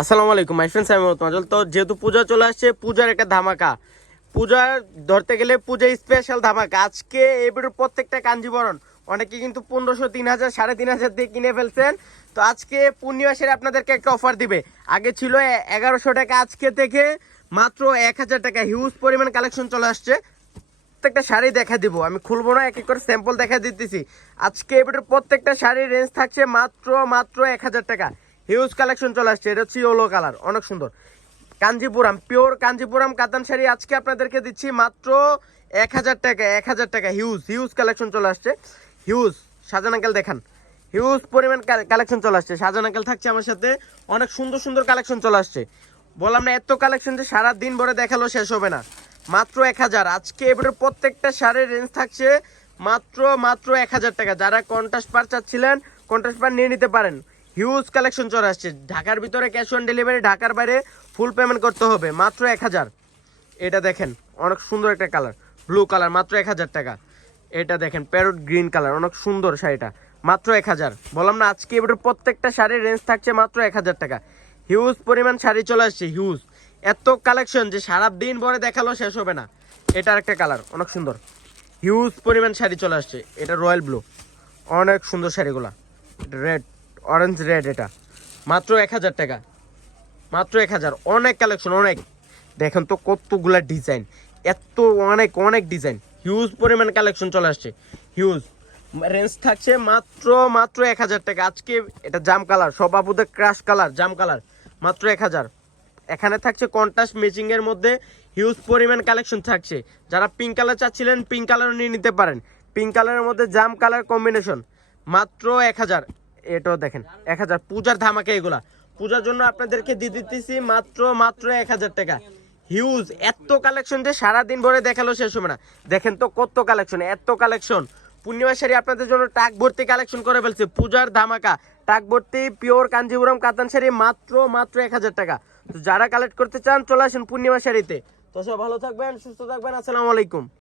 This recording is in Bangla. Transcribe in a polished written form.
আসসালামু আলাইকুম মাই ফ্রেন্ডস, আমি মাজল। তো যেহেতু পূজা চলে আসছে, পূজার একটা ধামাকা, পূজার ধরতে গেলে পূজা স্পেশাল ধামাকা। আজকে এই ভিডিওর প্রত্যেকটা কাঞ্জিবরণ অনেকে কিন্তু 1500, 3000, 3500 দিয়ে কিনে ফেলছেন। তো আজকে পূর্ণিমা সেরে আপনাদেরকে একটা অফার দিবে। আগে ছিল 1100 টাকা, আজকে থেকে মাত্র 1000 টাকা। হিউজ পরিমাণ কালেকশন চলে আসছে। প্রত্যেকটা শাড়ি দেখা দিব, আমি খুলবো না, এক এক করে স্যাম্পল দেখা দিতেছি। আজকে এবারে প্রত্যেকটা শাড়ির রেঞ্জ থাকছে মাত্র 1000 টাকা। হিউজ কালেকশন চলে আসছে। এটা হচ্ছে ইয়েলো কালার, অনেক সুন্দর কাঞ্জিপুরাম, পিওর কাঞ্জিপুরাম কাতান শাড়ি আজকে আপনাদেরকে দিচ্ছি মাত্র 1000 টাকা। 1000 টাকা। হিউজ হিউজ কালেকশন চলে আসছে। হিউজ শাহজাহান আঙ্কেল দেখান, হিউজ পরিমাণ কালেকশন চলে আসছে। শাহজাহান আঙ্কেল থাকছে আমার সাথে, অনেক সুন্দর সুন্দর কালেকশন চলে আসছে। বললাম না, এত কালেকশন যে সারা দিন ভরে দেখালো শেষ হবে না। মাত্র 1000। আজকে এবারে প্রত্যেকটা শাড়ির রেঞ্জ থাকছে মাত্র 1000 টাকা। যারা কন্ট্রাস্ট পার চাচ্ছিলেন, কন্ট্রাস্ট পার নিয়ে নিতে পারেন। হিউজ কালেকশন চলে আসছে। ঢাকার ভিতরে ক্যাশ অন ডেলিভারি, ঢাকার বাইরে ফুল পেমেন্ট করতে হবে। মাত্র 1000। এটা দেখেন, অনেক সুন্দর একটা কালার, ব্লু কালার, মাত্র 1000 টাকা। এটা দেখেন প্যারট গ্রিন কালার, অনেক সুন্দর শাড়িটা, মাত্র 1000। বললাম না, আজকে এবারে প্রত্যেকটা শাড়ির রেঞ্জ থাকছে মাত্র 1000 টাকা। হিউজ পরিমাণ শাড়ি চলে আসছে, হিউজ এত কালেকশন যে সারা দিন ভরে দেখালো শেষ হবে না। এটা একটা কালার, অনেক সুন্দর, হিউজ পরিমাণ শাড়ি চলে আসছে। এটা রয়্যাল ব্লু, অনেক সুন্দর শাড়িগুলা। রেড, অরেঞ্জ রেড, এটা মাত্র 1000 টাকা। মাত্র 1000। অনেক কালেকশন, অনেক। দেখেন তো কতগুলা ডিজাইন, এত অনেক অনেক ডিজাইন, হিউজ পরিমাণ কালেকশন চলে আসছে। হিউজ রেঞ্জ থাকছে মাত্র 1000 টাকা। আজকে এটা জাম কালার, সব আপুদের ক্রাশ কালার, জাম কালার, মাত্র 1000। এখানে থাকছে কন্ট্রাস্ট ম্যাচিং এর মধ্যে হিউজ পরিমাণ কালেকশন থাকছে। যারা পিঙ্ক কালার চাচ্ছিলেন, পিঙ্ক কালারও নিয়ে নিতে পারেন। পিঙ্ক কালারের মধ্যে জাম কালার কম্বিনেশন, মাত্র 1000। এটাও দেখেন 1000। পূজার ধামাকা এগুলা, পূজার জন্য আপনাদেরকে দিয়ে দিতেছি মাত্র 1000 টাকা। হিউজ এত কালেকশন যে সারাদিন ভরে দেখালো শেষ হবে না। দেখেন তো কত কালেকশন, এত কালেকশন। পূর্ণিমা শাড়ি আপনাদের জন্য টাক ভর্তি কালেকশন করে ফেলছে। পূজার ধামাকা, টাক ভর্তি পিওর কাঞ্জিপুরম কাতান শাড়ি, মাত্র 1000 টাকা। তো যারা কালেক্ট করতে চান চলে আসেন পূর্ণিমা শাড়িতে। তো সব ভালো থাকবেন, সুস্থ থাকবেন। আসসালামু আলাইকুম।